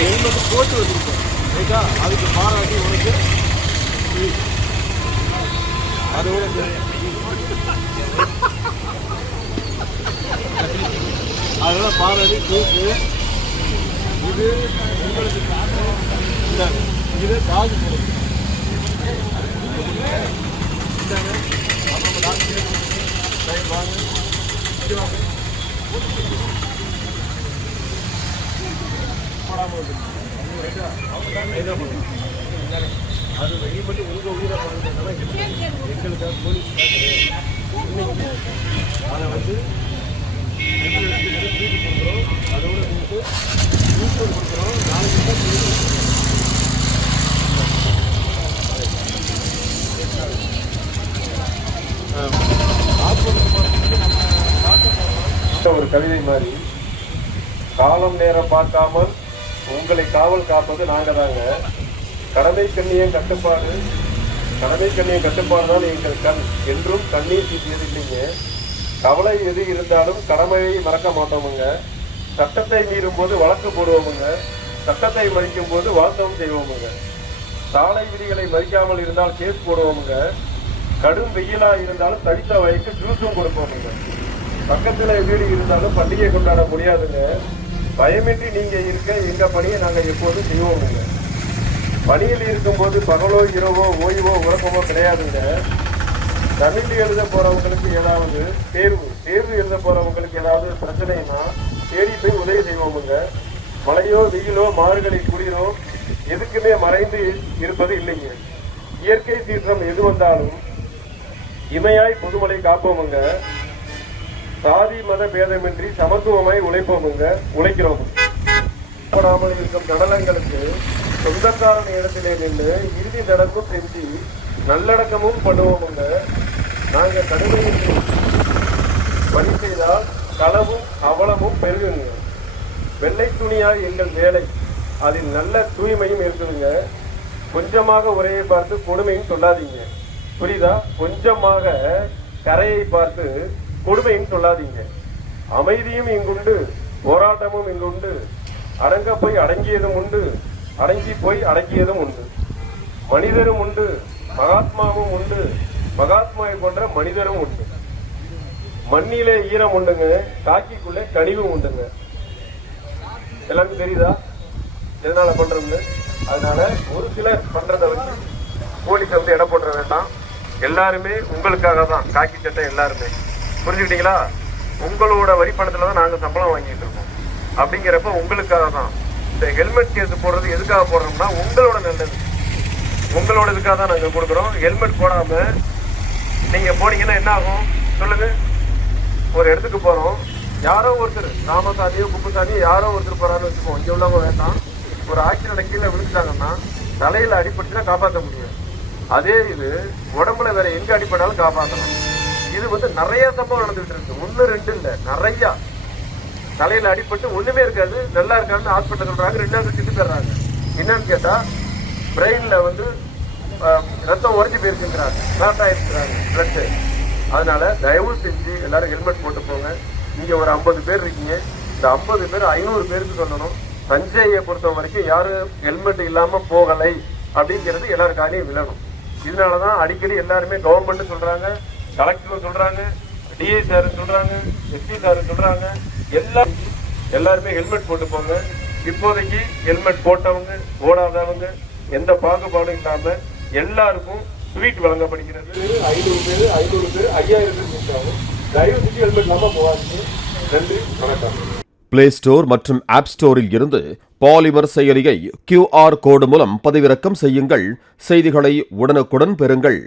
Helmet போட்டு வச்சிருக்கோம் ரைட்டா, அதுக்கு பாராட்டி உனக்கு அதோட அதோட பாராட்டி தூக்கு. இது உங்களுக்கு இது காது போடுது. அது வெளியே பண்ணி உங்கள் உயிரை பண்ணுறதுனால எங்களுக்கு போலீஸ் இன்னைக்கு அதை வந்து கொடுக்குறோம். அதோட உங்களுக்கு யூஸ்ஃபுல் கொடுக்குறோம். நாளைக்கு ஒரு கவிதை மாதிரி, காலம் நேரம் பார்க்காமல் உங்களை காவல் காப்பது நாங்கள் தாங்க. கடமை கண்ணியம் கட்டுப்பாடு தான் எங்கள் கண் என்றும் கண்ணீர் தீட்டியது இல்லைங்க. கவலை எது இருந்தாலும் கடமையை மறக்க மாட்டோமுங்க. சட்டத்தை மீறும் போது வழக்கு போடுவோமுங்க. சட்டத்தை மதிக்கும் போது வாசகம் செய்வோமுங்க. சாலை விதிகளை மதிக்காமல் இருந்தால் கேஸ் போடுவோமுங்க. கடும் வெயிலா இருந்தாலும் தடித்த வயக்கு ஜூஸும் கொடுப்போமுங்க. பக்கத்துல வீடு இருந்தாலும் பண்டிகை கொண்டாட முடியாதுங்க. பயமின்றி நீங்க இருக்க எங்க பணியை நாங்க எப்போதும் செய்வோமுங்க. பணியில் இருக்கும்போது பகலோ இரவோ ஓய்வோ உறக்கமோ கிடையாதுங்க. தமிழ் எழுத போறவங்களுக்கு ஏதாவது தேர்வு எழுத போறவங்களுக்கு ஏதாவது பிரச்சனைனா தேடி போய் உதவி செய்வோமுங்க. மழையோ வெயிலோ மாறுகளை குளிரோ எதுக்குமே மறைந்து இருப்பது இல்லைங்க. இயற்கை சீற்றம் எது வந்தாலும் இமையாய் பொதுமலை காப்போமுங்க. சாதி மத பேதமின்றி சமத்துவமாய் உழைக்கிறோம். படாமல் இருக்கும் நடனங்களுக்கு சொந்தக்காரன் இடத்திலே நின்று இறுதி நடக்கும் செஞ்சு நல்லடக்கமும் பண்ணுவோமுங்க. நாங்க கடுமையின்றி பணி செய்தால் களவும் அவலமும் பெருகுங்க. வெள்ளை துணியால் எங்கள் வேலை, அதில் நல்ல தூய்மையும் இருக்குதுங்க. கொஞ்சமாக உரையை பார்த்து கொடுமையும் சொல்லாதீங்க. புரியுதா? கொஞ்சமாக கரையை பார்த்து கொடுமையும் சொல்லாதீங்க. அமைதியும் இங்குண்டு, போராட்டமும் இங்குண்டு. அடங்க போய் அடங்கியதும் உண்டு, அடங்கி போய் அடக்கியதும் உண்டு. மனிதரும் உண்டு, மகாத்மாவும் உண்டு, மகாத்மாவை போன்ற மனிதரும் உண்டு. மண்ணிலே ஈரம் உண்டுங்க, காக்கிக்குள்ளே கனிவும் உண்டுங்க. எல்லாருக்கும் தெரியுதா எதனால பண்றோம்னு? அதனால ஒரு சிலர் பண்றதை வச்சு போலீஸ் வந்து இடம் போட்டுற வேண்டாம். எல்லாருமே உங்களுக்காக தான் காக்கி சட்டை. எல்லாருமே புரிஞ்சுக்கிட்டீங்களா? உங்களோட வரிப்பணத்துல தான் நாங்க சம்பளம் வாங்கிட்டு இருக்கோம். அப்படிங்கிறப்ப உங்களுக்காக தான் இந்த ஹெல்மெட் கேஸ் போடுறது. எதுக்காக போடுறோம்னா உங்களோட நல்லது, உங்களோட இதுக்காக தான் நாங்க கொடுக்குறோம். ஹெல்மெட் போடாம நீங்க போனீங்கன்னா என்ன ஆகும் சொல்லுங்க? ஒரு இடத்துக்கு போறோம், யாரோ ஒருத்தர் ராமசாமியோ குப்புசாமியோ யாரோ ஒருத்தர் போறான்னு வச்சுக்கோம். இங்க உள்ளவங்க வேண்டாம். ஒரு ஆக்சிடென்ட் கீழே விழுந்துட்டாங்கன்னா தலையில அடிபட்டுனா காப்பாற்ற முடியும். அதே இது உடம்புல வேற எங்க அடிப்படாலும் காப்பாற்றலாம். இது வந்து நிறைய சம்பவம் நடந்துட்டு இருக்கு. 1 2 இல்ல, நிறைய. தலையில அடிபட்டு ஒண்ணுமே இருக்காது, நல்லா இருக்காதுன்னு ஹாஸ்பிட்டல் சொல்றாங்க. 2வது திட்டு தர்றாங்க. என்னன்னு கேட்டா பிரெயின்ல வந்து ரத்தம் உறைஞ்சி போயிருக்குங்கிறாங்க, கிளாட் ஆயிருக்கிறாங்க பிளட். அதனால தயவு செஞ்சு எல்லாரும் ஹெல்மெட் போட்டு போங்க. இங்க ஒரு 50 பேர் இருக்கீங்க. இந்த 50 பேர் 500 பேருக்கு சொல்லணும். தஞ்சையை பொறுத்த வரைக்கும் யாரும் ஹெல்மெட் இல்லாம போகலை அப்படிங்கிறது எல்லாரும் காலையும் விழணும். இதனாலதான் அடிக்கடி எல்லாருமே கவர்மெண்ட் சொல்றாங்க, கலெக்டர் சொல்றாங்க, டிஐ சார் சொல்றாங்க, எஸ்பி சார் சொல்றாங்க, எல்லாருமே ஹெல்மெட் போட்டு போங்க. இப்போதைக்கு ஹெல்மெட் போட்டவங்க போடாதவங்க எந்த பாகுபாடும் இல்லாம எல்லாருக்கும் ஸ்வீட் வழங்கப்படுகிறது. 500 பேர் 5000 பேர் தயவு செஞ்சு ஹெல்மெட் இல்லாம போகாதீங்க. நன்றி, வணக்கம். பிளே ஸ்டோர் மற்றும் ஆப் ஸ்டோரில் இருந்து பாலிமர் செயலியை QR கோடு மூலம் பதிவிறக்கம் செய்யுங்கள். செய்திகளை உடனுக்குடன் பெறுங்கள்.